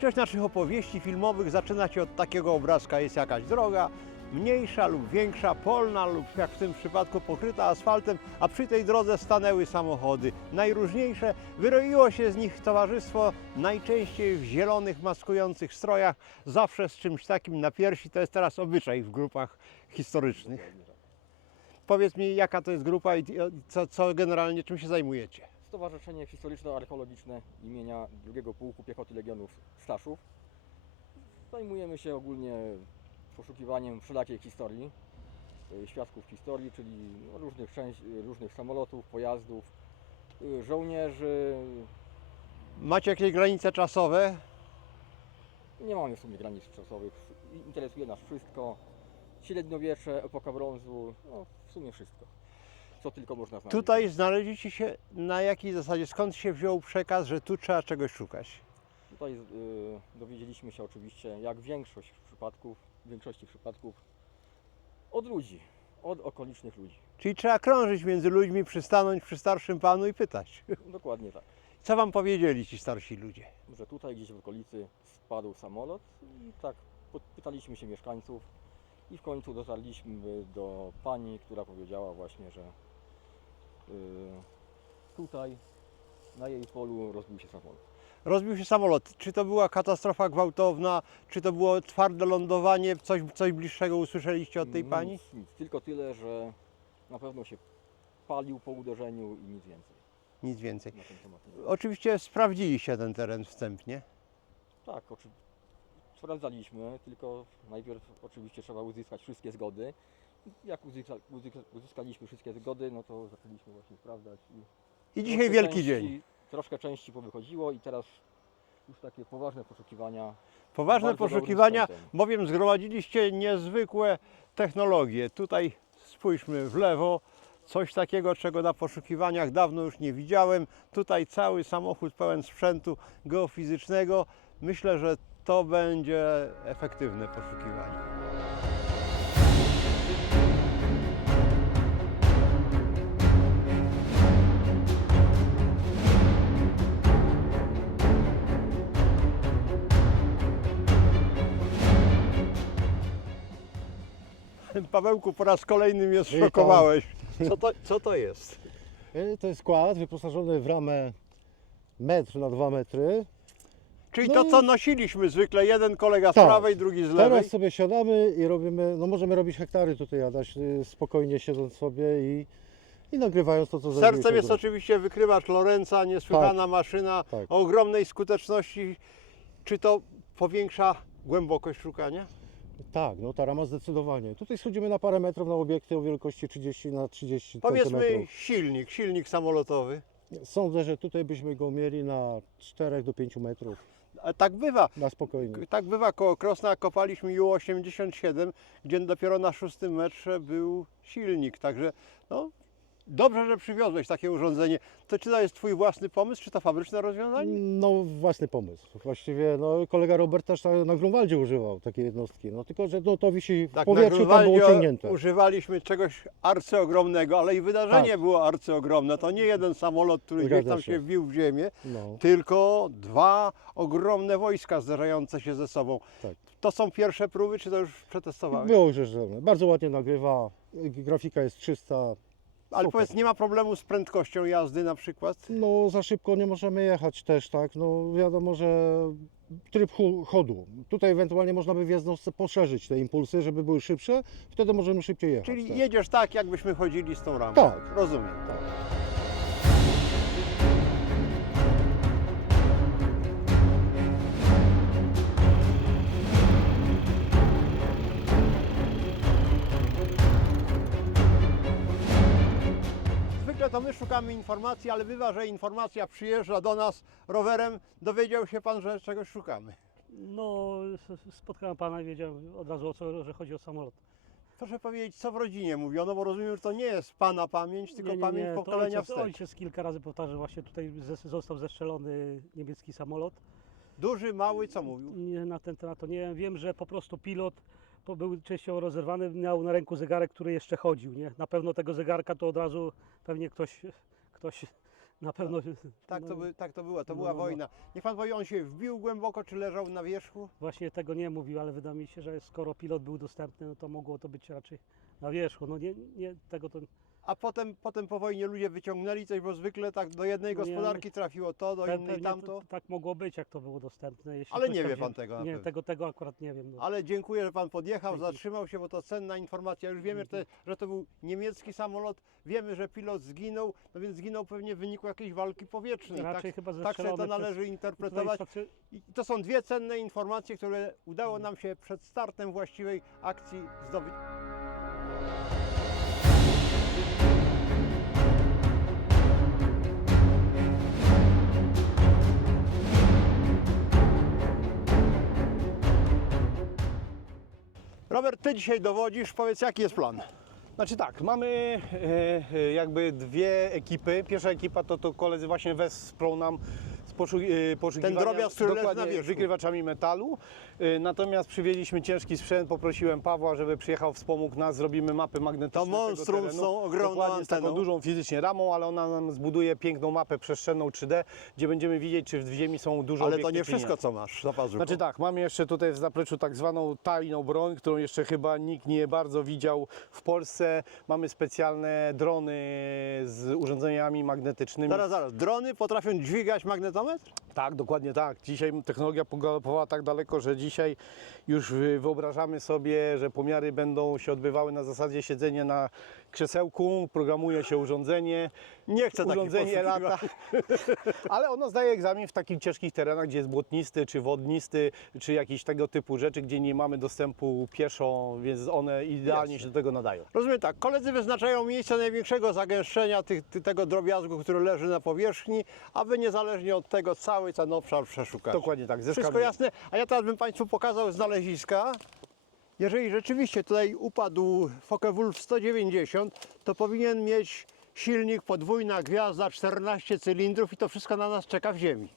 Większość naszych opowieści filmowych zaczyna się od takiego obrazka. Jest jakaś droga, mniejsza lub większa, polna lub jak w tym przypadku pokryta asfaltem, a przy tej drodze stanęły samochody. Najróżniejsze, wyroiło się z nich towarzystwo, najczęściej w zielonych, maskujących strojach, zawsze z czymś takim na piersi. To jest teraz obyczaj w grupach historycznych. Powiedz mi, jaka to jest grupa i co, co generalnie, czym się zajmujecie? Stowarzyszenie Historyczno-Archeologiczne imienia II Pułku Piechoty Legionów Staszów. Zajmujemy się ogólnie poszukiwaniem wszelakiej historii, y, świadków historii, czyli różnych, część, y, różnych samolotów, pojazdów, y, żołnierzy. Macie jakieś granice czasowe? Nie mamy w sumie granic czasowych. Interesuje nas wszystko. Średniowiecze, epoka brązu, no, w sumie wszystko. Co tylko można znaleźć. Tutaj znaleźliście się na jakiej zasadzie? Skąd się wziął przekaz, że tu trzeba czegoś szukać? Tutaj y, dowiedzieliśmy się oczywiście, jak większość przypadków, w większości przypadków, od ludzi, od okolicznych ludzi. Czyli trzeba krążyć między ludźmi, przystanąć przy starszym panu i pytać. Dokładnie tak. Co wam powiedzieli ci starsi ludzie? Że tutaj gdzieś w okolicy spadł samolot i tak pytaliśmy się mieszkańców i w końcu dotarliśmy do pani, która powiedziała właśnie, że tutaj na jej polu rozbił się samolot. Rozbił się samolot. Czy to była katastrofa gwałtowna, czy to było twarde lądowanie? Coś, coś bliższego usłyszeliście od tej pani? Nic, nic, tylko tyle, że na pewno się palił po uderzeniu i nic więcej Nic więcej. na ten temat. nie wiem. Oczywiście sprawdziliście ten teren wstępnie. Tak, oczy... sprawdzaliśmy, tylko najpierw oczywiście trzeba uzyskać wszystkie zgody. Jak uzyska... uzyska- uzyskaliśmy wszystkie zgody, no to zaczęliśmy właśnie sprawdzać. I I dzisiaj wielki części, dzień. Troszkę części powychodziło i teraz już takie poważne poszukiwania. Poważne poszukiwania, bowiem zgromadziliście niezwykłe technologie. Tutaj spójrzmy w lewo, coś takiego, czego na poszukiwaniach dawno już nie widziałem. Tutaj cały samochód pełen sprzętu geofizycznego. Myślę, że to będzie efektywne poszukiwanie. Pawełku, po raz kolejny mnie Witam. zszokowałeś. Co to, co to jest? Y, To jest skład wyposażony w ramę metr na 2 metry. Czyli No to, i- co nosiliśmy zwykle, jeden kolega z Tak. prawej, drugi z lewej. Teraz sobie siadamy i robimy, no możemy robić hektary tutaj, Adaś, y, spokojnie siedząc sobie i, i nagrywając to, co Sercem zrobiliśmy jest w oczywiście wykrywacz Lorenza, niesłychana maszyna Tak. o ogromnej skuteczności. Czy to powiększa głębokość szukania? Tak, no ta rama zdecydowanie. Tutaj schodzimy na parę metrów na obiekty o wielkości 30 na 30 Powiedzmy centymetrów. silnik, silnik samolotowy. Sądzę, że tutaj byśmy go mieli na 4 do 5 metrów, A tak bywa. na spokojnie. Tak bywa koło Krosna, kopaliśmy Ju-87, gdzie dopiero na szóstym metrze był silnik. Także no, dobrze, że przywiozłeś takie urządzenie. To czy to jest Twój własny pomysł, czy to fabryczne rozwiązanie? No własny pomysł. Właściwie no, kolega Robert też tak na Grunwaldzie używał takiej jednostki, no tylko, że no, to wisi w Tak, powietrzu, tam było Grunwaldzie ciągnięte. używaliśmy czegoś arcyogromnego, ale i wydarzenie Tak. było arcyogromne. To nie jeden samolot, który gdzieś Zgadza tam się się. wbił w ziemię, No. tylko dwa ogromne wojska zderzające się ze sobą. Tak. To są pierwsze próby, czy to już przetestowałeś? Było już zrobione. Bardzo ładnie nagrywa, grafika jest czysta. Ale super. powiedz, nie ma problemu z prędkością jazdy na przykład? No za szybko nie możemy jechać też, tak? No wiadomo, że tryb chodu. Tutaj ewentualnie można by w jednostce poszerzyć te impulsy, żeby były szybsze, wtedy możemy szybciej jechać. Czyli tak. jedziesz tak, jakbyśmy chodzili z tą ramą. Tak. Rozumiem. To my szukamy informacji, ale bywa, że informacja przyjeżdża do nas rowerem. Dowiedział się Pan, że czegoś szukamy. No, spotkałem pana i wiedziałem od razu, o co, że chodzi o samolot. Proszę powiedzieć, co w rodzinie mówiono, bo rozumiem, że to nie jest Pana pamięć, tylko Nie, nie, pamięć nie, to pokolenia ojciec, wstecz. ojciec kilka razy powtarzał, właśnie tutaj został zestrzelony niemiecki samolot. Duży, mały, co mówił? Nie, na ten temat to nie wiem. Wiem, że po prostu pilot był częściowo rozerwany, miał na ręku zegarek, który jeszcze chodził. Nie? Na pewno tego zegarka to od razu pewnie ktoś, ktoś Na pewno. Tak no, to, by, tak to było, to no, była no, no. wojna. Niech pan powie, on się wbił głęboko, czy leżał na wierzchu? Właśnie tego nie mówił, ale wydaje mi się, że skoro pilot był dostępny, no to mogło to być raczej na wierzchu. No nie, nie tego to. A potem, potem po wojnie ludzie wyciągnęli coś, bo zwykle tak do jednej gospodarki trafiło to, do innej tamto. to- tak mogło być, jak to było dostępne. Jeśli Ale ktoś nie tam wie pan tego na Nie, pewno. tego, tego akurat nie wiem. No. Ale dziękuję, że pan podjechał, zatrzymał się, bo to cenna informacja. Już wiemy, że to, że to był niemiecki samolot. Wiemy, że pilot zginął, no więc zginął pewnie w wyniku jakiejś walki powietrznej. Raczej tak, chyba tak sobie to zestrzelony należy interpretować. I to są dwie cenne informacje, które udało nam się przed startem właściwej akcji zdobyć. Robert, ty dzisiaj dowodzisz, powiedz jaki jest plan? Znaczy tak, mamy e, e, jakby dwie ekipy. Pierwsza ekipa to, to koledzy właśnie wesprą nam e, poszukiwania drobiazg, który leży na wierzchu. wykrywaczami metalu. E, natomiast przywieźliśmy ciężki sprzęt, poprosiłem Pawła, żeby przyjechał, wspomógł nas, zrobimy mapy magnetyczne To monstrum z tą ogromną Dokładnie, z taką anteną. dużą fizycznie ramą, ale ona nam zbuduje piękną mapę przestrzenną 3D, gdzie będziemy widzieć, czy w ziemi są duże Ale to obiekty, nie czy wszystko, co masz za pazuchą. Znaczy tak, mamy jeszcze tutaj w zapleczu tak zwaną tajną broń, którą jeszcze chyba nikt nie bardzo widział w Polsce. Mamy specjalne drony z urządzeniami magnetycznymi. Zaraz, zaraz, drony potrafią dźwigać magnetometr? Tak, dokładnie tak. Dzisiaj technologia pogalopowała tak daleko, że dzisiaj już y, wyobrażamy sobie, że pomiary będą się odbywały na zasadzie siedzenia na krzesełku, programuje się urządzenie, Nie chcę urządzenie lata, ale ono zdaje egzamin w takich ciężkich terenach, gdzie jest błotnisty, czy wodnisty, czy jakiś tego typu rzeczy, gdzie nie mamy dostępu pieszo, więc one idealnie Jasne. się do tego nadają. Rozumiem tak, koledzy wyznaczają miejsce największego zagęszczenia tych, ty, tego drobiazgu, który leży na powierzchni, a wy niezależnie od tego cały ten obszar przeszukacie. Dokładnie tak, ze Wszystko jasne? A ja teraz bym Państwu pokazał znaleziska. Jeżeli rzeczywiście tutaj upadł Focke-Wulf 190, to powinien mieć silnik podwójna gwiazda, 14 cylindrów i to wszystko na nas czeka w ziemi.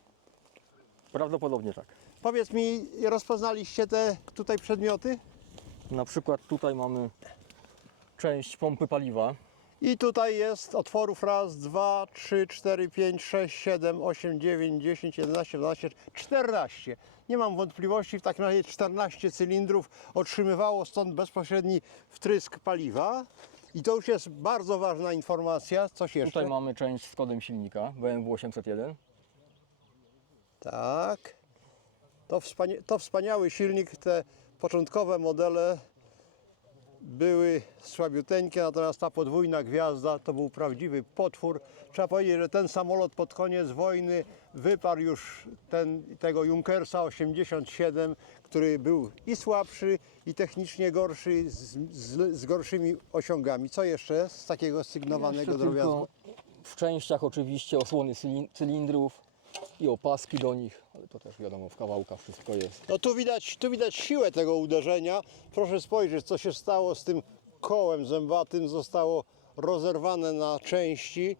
Prawdopodobnie tak. Powiedz mi, rozpoznaliście te tutaj przedmioty? Na przykład tutaj mamy część pompy paliwa. I tutaj jest otworów raz, dwa, trzy, cztery, pięć, sześć, siedem, osiem, dziewięć, dziesięć, jedenaście, dwanaście, czternaście. Nie mam wątpliwości, w takim razie 14 cylindrów otrzymywało stąd bezpośredni wtrysk paliwa. I to już jest bardzo ważna informacja. Coś jeszcze? Tutaj mamy część z kodem silnika BMW 801. Tak. To, wspania- to wspaniały silnik. Te początkowe modele były słabiuteńkie, natomiast ta podwójna gwiazda to był prawdziwy potwór. Trzeba powiedzieć, że ten samolot pod koniec wojny wyparł już ten, tego Junkersa 87, który był i słabszy, i technicznie gorszy, z, z, z gorszymi osiągami. Co jeszcze z takiego sygnowanego drobiazgu? w częściach oczywiście osłony cylin- cylindrów i opaski do nich, to też wiadomo w kawałkach wszystko jest. No tu widać, tu widać siłę tego uderzenia. Proszę spojrzeć, co się stało z tym kołem zębatym. Zostało rozerwane na części.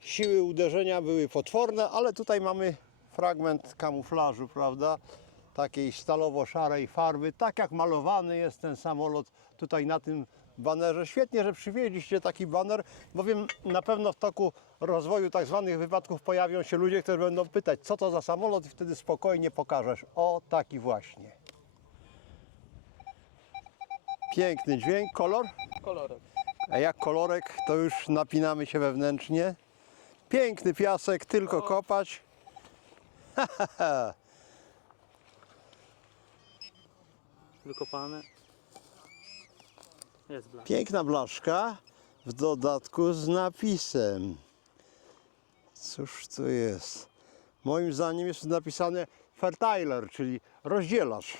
Siły uderzenia były potworne, ale tutaj mamy fragment kamuflażu, prawda? Takiej stalowo-szarej farby, tak jak malowany jest ten samolot tutaj na tym banerze. Świetnie, że przywieźliście taki baner, bowiem na pewno w toku rozwoju tak zwanych wypadków pojawią się ludzie, którzy będą pytać, co to za samolot i wtedy spokojnie pokażesz. O, taki właśnie. Piękny dźwięk, kolor? Kolorek. A jak kolorek, to już napinamy się wewnętrznie. Piękny piasek, tylko kopać. Wykopane. Jest blank. Piękna blaszka, w dodatku z napisem. Cóż to jest? Moim zdaniem jest napisane fertiler, czyli rozdzielacz.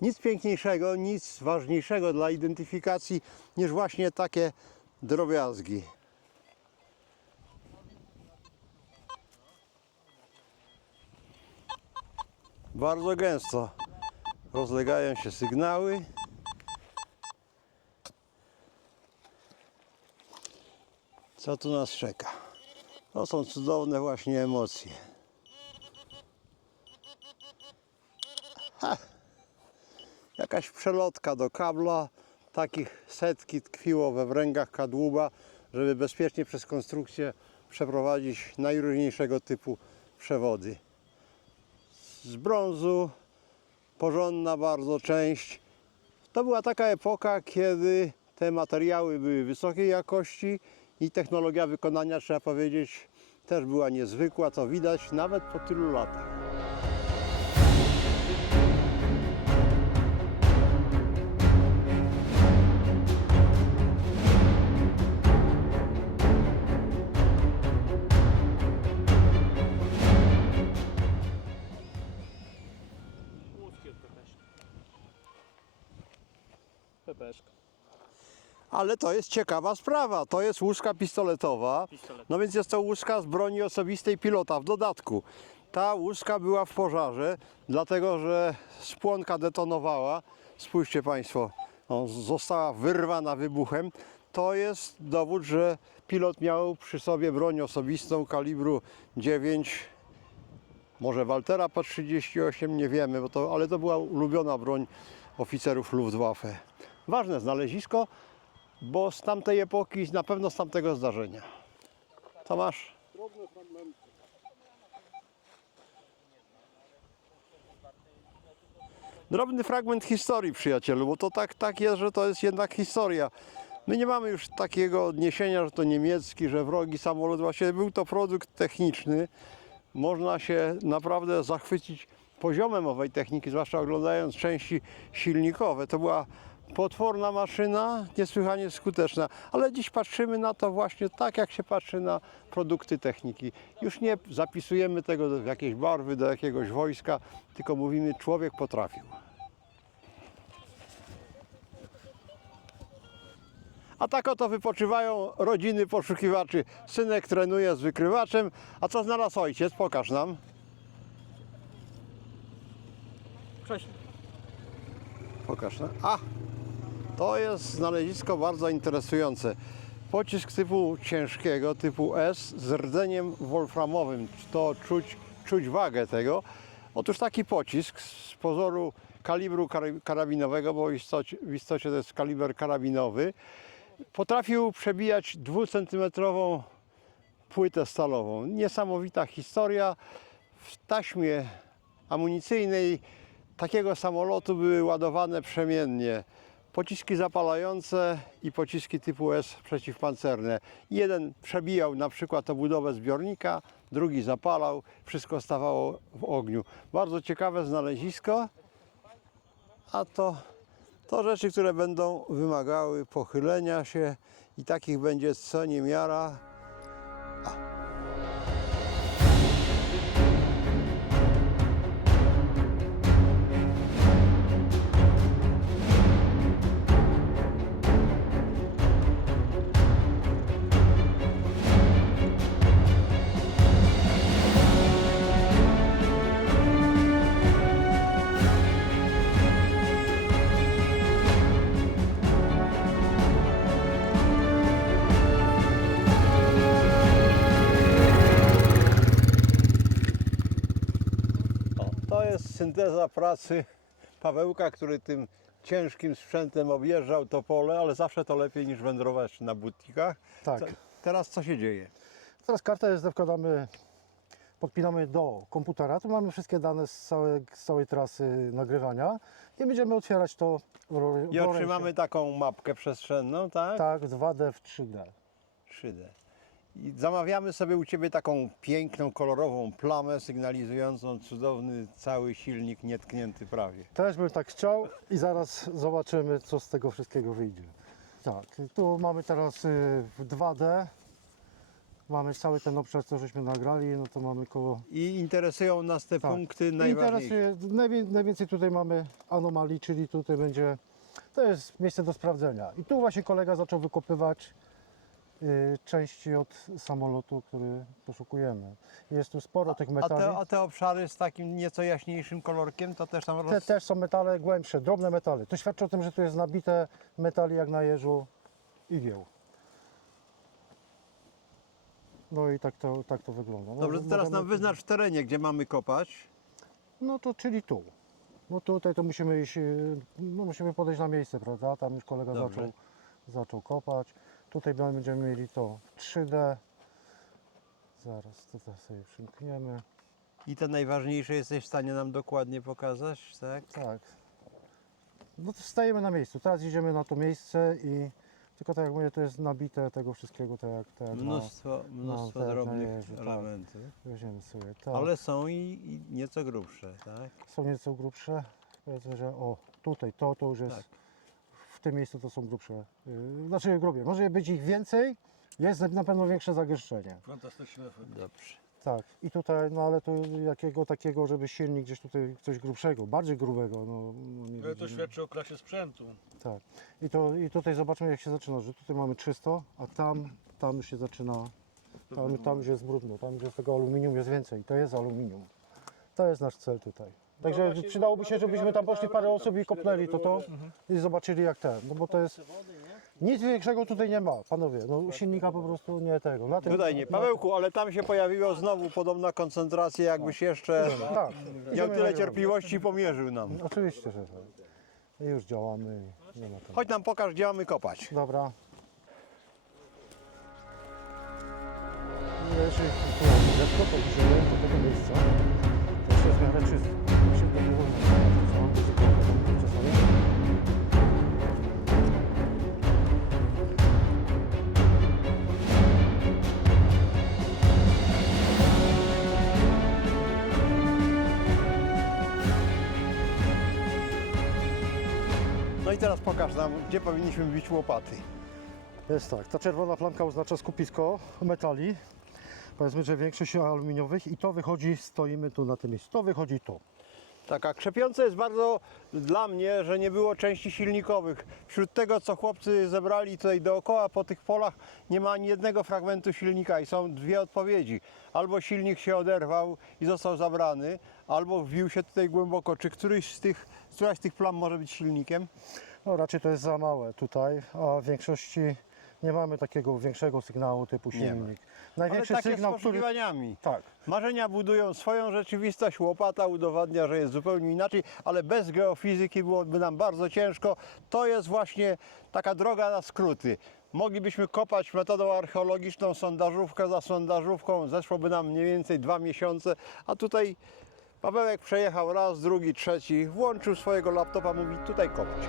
Nic piękniejszego, nic ważniejszego dla identyfikacji niż właśnie takie drobiazgi. Bardzo gęsto rozlegają się sygnały. Co tu nas czeka? To są cudowne właśnie emocje. Ha! Jakaś przelotka do kabla. Takich setki tkwiło we wręgach kadłuba, żeby bezpiecznie przez konstrukcję przeprowadzić najróżniejszego typu przewody. Z brązu, porządna bardzo część. To była taka epoka, kiedy te materiały były wysokiej jakości i technologia wykonania, trzeba powiedzieć, też była niezwykła, co widać nawet po tylu latach. Ale to jest ciekawa sprawa. To jest łuska pistoletowa. No więc jest to łuska z broni osobistej pilota w dodatku. Ta łuska była w pożarze, dlatego że spłonka detonowała. Spójrzcie Państwo, no, została wyrwana wybuchem. To jest dowód, że pilot miał przy sobie broń osobistą kalibru 9, może Waltera P38, nie wiemy, bo to, ale to była ulubiona broń oficerów Luftwaffe. Ważne znalezisko, bo z tamtej epoki, na pewno z tamtego zdarzenia. Tomasz? Drobny fragment historii, przyjacielu, bo to tak, tak jest, że to jest jednak historia. My nie mamy już takiego odniesienia, że to niemiecki, że wrogi samolot. Właśnie był to produkt techniczny. Można się naprawdę zachwycić poziomem owej techniki, zwłaszcza oglądając części silnikowe. To była potworna maszyna, niesłychanie skuteczna, ale dziś patrzymy na to właśnie tak, jak się patrzy na produkty techniki. Już nie zapisujemy tego do jakiejś barwy, do jakiegoś wojska, tylko mówimy, człowiek potrafił. A tak oto wypoczywają rodziny poszukiwaczy. Synek trenuje z wykrywaczem. A co znalazł ojciec? Pokaż nam. Cześć. Pokaż. No. A, to jest znalezisko bardzo interesujące. Pocisk typu ciężkiego, typu S z rdzeniem wolframowym. To czuć, czuć wagę tego. Otóż taki pocisk z pozoru kalibru kar- karabinowego, bo w istocie, w istocie to jest kaliber karabinowy, potrafił przebijać dwucentymetrową płytę stalową. Niesamowita historia. W taśmie amunicyjnej takiego samolotu były ładowane przemiennie pociski zapalające i pociski typu S przeciwpancerne. Jeden przebijał na przykład obudowę zbiornika, drugi zapalał, wszystko stawało w ogniu. Bardzo ciekawe znalezisko, a to, to rzeczy, które będą wymagały pochylenia się i takich będzie co niemiara. Jest synteza pracy Pawełka, który tym ciężkim sprzętem objeżdżał to pole, ale zawsze to lepiej niż wędrować na butikach. Tak. Co, teraz co się dzieje? Teraz kartę SD wkładamy, podpinamy do komputera. Tu mamy wszystkie dane z całej, z całej trasy nagrywania i będziemy otwierać to w, I otrzymamy taką mapkę przestrzenną, tak? Tak, w 2D, w 3D. 3D. I zamawiamy sobie u Ciebie taką piękną, kolorową plamę sygnalizującą cudowny cały silnik nietknięty prawie. Też bym tak chciał i zaraz zobaczymy, co z tego wszystkiego wyjdzie. Tak, tu mamy teraz y, w 2D. Mamy cały ten obszar, co żeśmy nagrali, no to mamy koło... I interesują nas te Tak. punkty najważniejsze. Interesuje, najwię, najwięcej tutaj mamy anomalii, czyli tutaj będzie, to jest miejsce do sprawdzenia. I tu właśnie kolega zaczął wykopywać części od samolotu, który poszukujemy. Jest tu sporo tych A metali. te, a te obszary z takim nieco jaśniejszym kolorkiem, to też tam Te roz... też są metale głębsze, drobne metale. To świadczy o tym, że tu jest nabite metali jak na jeżu igieł. No i tak to, tak to wygląda. No, Dobrze, to teraz możemy- nam wyznacz w terenie, gdzie mamy kopać. No to czyli tu. No tutaj to musimy iść, y, no musimy podejść na miejsce, prawda? Tam już kolega Dobrze. zaczął, zaczął kopać. Tutaj będziemy mieli to w 3D. Zaraz tutaj sobie przymkniemy. I te najważniejsze jesteś w stanie nam dokładnie pokazać, tak? Tak. No to stajemy na miejscu. Teraz idziemy na to miejsce i tylko tak jak mówię, to jest nabite tego wszystkiego, tak jak te dwa. Mnóstwo, mnóstwo tak, na drobnych jeży, tak. elementów. Weźmiemy sobie tak. Ale są i, i nieco grubsze, tak? Są nieco grubsze. Powiedzmy, że o tutaj to, to już jest. W tym miejscu to są grubsze. Yy, znaczy grubie. Może być ich więcej. Jest na pewno większe zagęszczenie. Fantastyczny efekt. Dobrze. Tak. I tutaj, no ale to jakiego takiego, żeby silnik gdzieś tutaj coś grubszego, bardziej grubego. No, no nie Ale to widzimy. świadczy o klasie sprzętu. Tak. I, to, I tutaj zobaczmy jak się zaczyna, że tutaj mamy czysto, a tam, tam już się zaczyna, tam, tam już jest brudno, tam już jest tego aluminium jest więcej. To jest aluminium. To jest nasz cel tutaj. Także przydałoby się, żebyśmy tam poszli parę osób i kopnęli to to i zobaczyli jak ten, no bo to jest, nic większego tutaj nie ma, panowie, no silnika po prostu nie tego. Na tym, Tutaj nie. Pawełku, ale tam się pojawiła znowu podobna koncentracja, jakbyś jeszcze Tak. miał idziemy tyle na- cierpliwości i pomierzył nam. Oczywiście, że tak. I już działamy i nie ma tam. Chodź nam pokaż, gdzie mamy kopać. Dobra. No, Jeżeli tu deszcz to do tego miejsca, to jest w miarę. No i teraz pokaż nam, gdzie powinniśmy bić łopaty. Jest tak, ta czerwona plamka oznacza skupisko metali. Powiedzmy, że większość aluminiowych i to wychodzi, stoimy tu na tym miejscu. To wychodzi tu. Tak, a krzepiące jest bardzo dla mnie, że nie było części silnikowych. Wśród tego, co chłopcy zebrali tutaj dookoła po tych polach, nie ma ani jednego fragmentu silnika i są dwie odpowiedzi. Albo silnik się oderwał i został zabrany, albo wbił się tutaj głęboko. Czy któryś z tych, któraś z tych plam może być silnikiem? No raczej to jest za małe tutaj, a w większości nie mamy takiego większego sygnału typu silnik. Ale Największy tak jest z sygnał, który... poszukiwaniami. Tak. Marzenia budują swoją rzeczywistość, łopata udowadnia, że jest zupełnie inaczej, ale bez geofizyki byłoby nam bardzo ciężko. To jest właśnie taka droga na skróty. Moglibyśmy kopać metodą archeologiczną sondażówkę za sondażówką, zeszłoby nam mniej więcej dwa miesiące, a tutaj Pawełek przejechał raz, drugi, trzeci, włączył swojego laptopa, mówi tutaj kopać.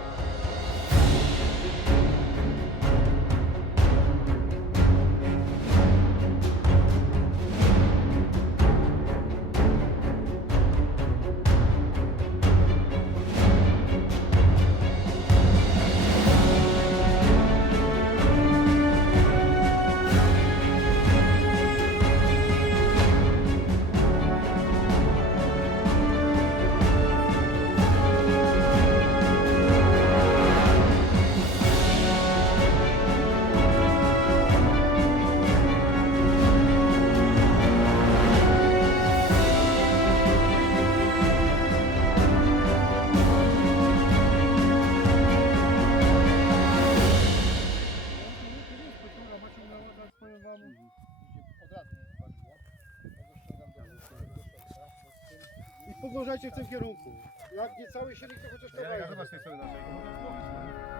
Podążajcie w tym kierunku. Jak nie cały silnik, to chociaż to wejdzie.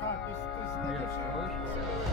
Tak, to jest, to jest najlepsze.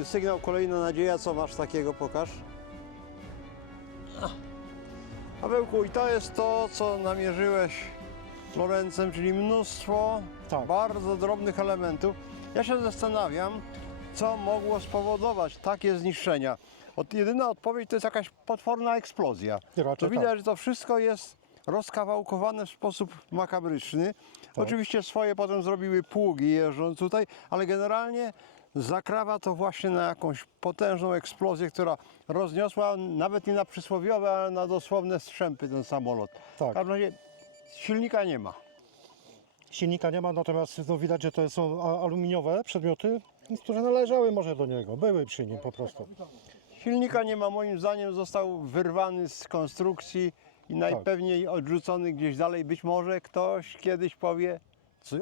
Kolejny sygnał, kolejna nadzieja, co masz takiego, pokaż. Pawełku, i to jest to, co namierzyłeś Lorencem, czyli mnóstwo Tak. bardzo drobnych elementów. Ja się zastanawiam, co mogło spowodować takie zniszczenia. Od, jedyna odpowiedź to jest jakaś potworna eksplozja. Raczej To tak. widać, że to wszystko jest rozkawałkowane w sposób makabryczny. Tak. Oczywiście swoje potem zrobiły pługi jeżdżąc tutaj, ale generalnie zakrawa to właśnie na jakąś potężną eksplozję, która rozniosła nawet nie na przysłowiowe, ale na dosłowne strzępy ten samolot. W Tak. każdym razie silnika nie ma. Silnika nie ma, natomiast no, widać, że to są aluminiowe przedmioty, które należały może do niego, były przy nim po prostu. Silnika nie ma, moim zdaniem został wyrwany z konstrukcji i najpewniej odrzucony gdzieś dalej. Być może ktoś kiedyś powie,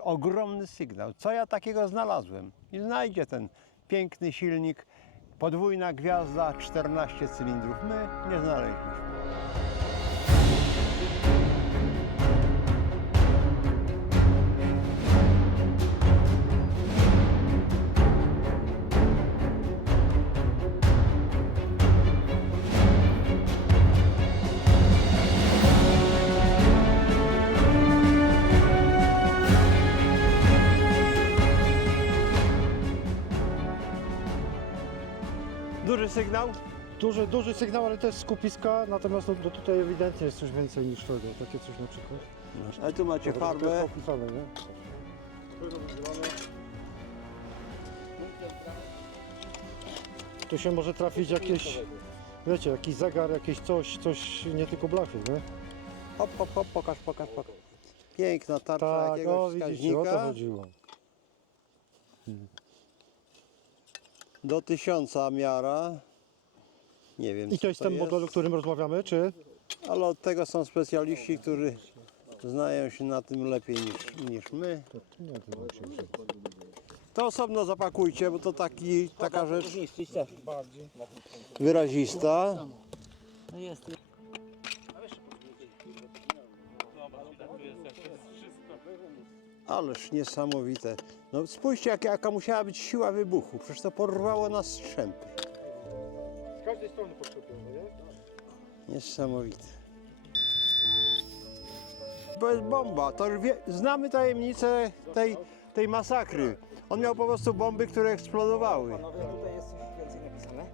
ogromny sygnał, co ja takiego znalazłem. I znajdzie ten piękny silnik, podwójna gwiazda, 14 cylindrów. My nie znaleźliśmy. Duży sygnał? Duży, duży sygnał, ale to jest skupiska, natomiast no, no tutaj ewidentnie jest coś więcej niż tego. Takie coś na przykład. Ale tu macie To jest farbę. opisane, nie? Tu się może trafić jakieś, wiecie, jakiś zegar, jakieś coś, coś, nie tylko blachy, nie? Hop, hop, hop, pokaż, pokaż, pokaż. Piękna tarcza Tak, o jakiegoś widzicie, o to wskaźnika. chodziło. Do tysiąca miara. Nie wiem, I co to jest ten jest. model, o którym rozmawiamy, czy? Ale od tego są specjaliści, którzy znają się na tym lepiej niż, niż my. To osobno zapakujcie, bo to taki, taka rzecz wyrazista. Ależ niesamowite. No spójrzcie, jaka, jaka musiała być siła wybuchu. Przecież to porwało na strzępy. Z każdej strony potrzebujemy, nie? Niesamowite. To jest bomba. To już wie, znamy tajemnicę tej, tej masakry. On miał po prostu bomby, które eksplodowały. Panowie, tutaj jest coś więcej napisane.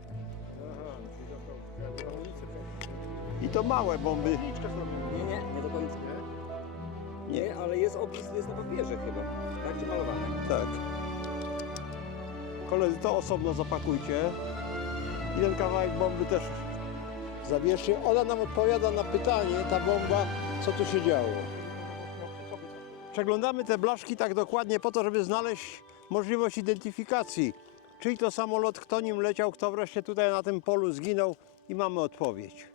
I to małe bomby. Nie, nie, nie do końca. Nie. Ale jest opis, jest na papierze chyba. Tak, czy malowane? Tak. Koledzy, to osobno zapakujcie. I ten kawałek bomby też zabierzcie. Ona nam odpowiada na pytanie, ta bomba, co tu się działo. Przeglądamy te blaszki tak dokładnie po to, żeby znaleźć możliwość identyfikacji. Czyj to samolot, kto nim leciał, kto wreszcie tutaj na tym polu zginął i mamy odpowiedź.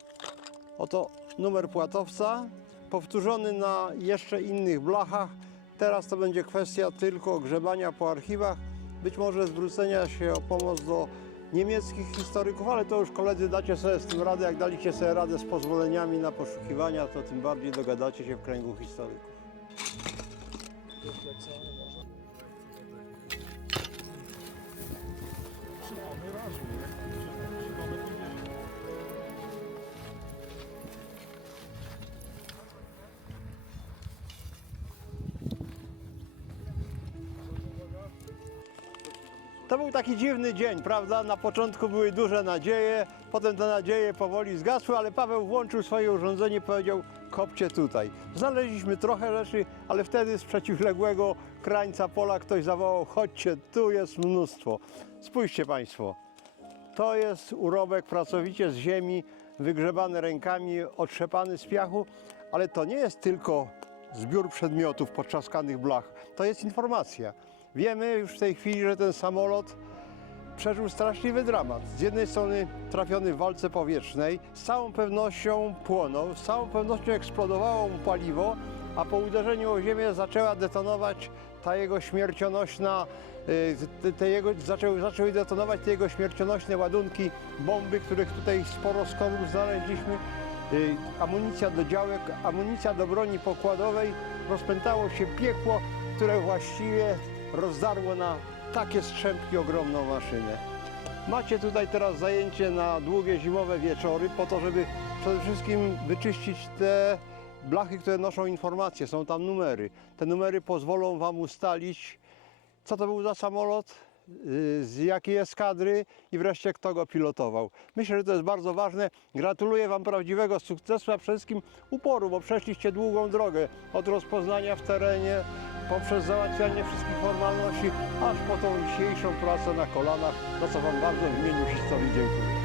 Oto numer płatowca, powtórzony na jeszcze innych blachach. Teraz to będzie kwestia tylko grzebania po archiwach, być może zwrócenia się o pomoc do niemieckich historyków, ale to już koledzy dacie sobie z tym radę. Jak daliście sobie radę z pozwoleniami na poszukiwania, to tym bardziej dogadacie się w kręgu historyków. To był taki dziwny dzień, prawda? Na początku były duże nadzieje, potem te nadzieje powoli zgasły, ale Paweł włączył swoje urządzenie i powiedział kopcie tutaj. Znaleźliśmy trochę rzeczy, ale wtedy z przeciwległego krańca pola ktoś zawołał chodźcie, tu jest mnóstwo. Spójrzcie Państwo, to jest urobek pracowicie z ziemi, wygrzebany rękami, otrzepany z piachu, ale to nie jest tylko zbiór przedmiotów, potrzaskanych blach. To jest informacja. Wiemy już w tej chwili, że ten samolot przeżył straszliwy dramat. Z jednej strony trafiony w walce powietrznej, z całą pewnością płonął, z całą pewnością eksplodowało mu paliwo, a po uderzeniu o ziemię zaczęła detonować ta jego śmiercionośna, y, te, te jego, zaczęły, zaczęły detonować te jego śmiercionośne ładunki, bomby, których tutaj sporo skorów znaleźliśmy, y, amunicja do działek, amunicja do broni pokładowej, rozpętało się piekło, które właściwie rozdarło na takie strzępki ogromną maszynę. Macie tutaj teraz zajęcie na długie zimowe wieczory po to, żeby przede wszystkim wyczyścić te blachy, które noszą informacje, są tam numery. Te numery pozwolą Wam ustalić, co to był za samolot, yy, z jakiej eskadry i wreszcie kto go pilotował. Myślę, że to jest bardzo ważne. Gratuluję Wam prawdziwego sukcesu, a przede wszystkim uporu, bo przeszliście długą drogę od rozpoznania w terenie, poprzez załatwianie wszystkich formalności, aż po tą dzisiejszą pracę na kolanach, za co Wam bardzo w imieniu historii dziękuję.